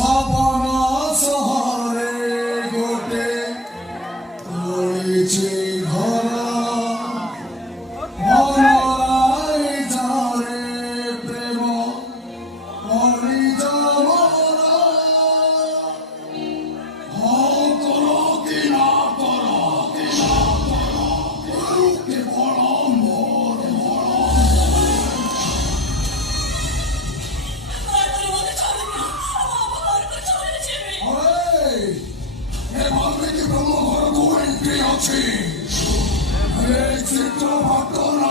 সাবনা সহারে গোটে রয়েছে ঘরা মরাই যারে প্রেম মরি যাবরা করো কি না করো কি না করো কি বড় মোর Hey! Hey, Malviki Brahma Bhara Goenki Achi!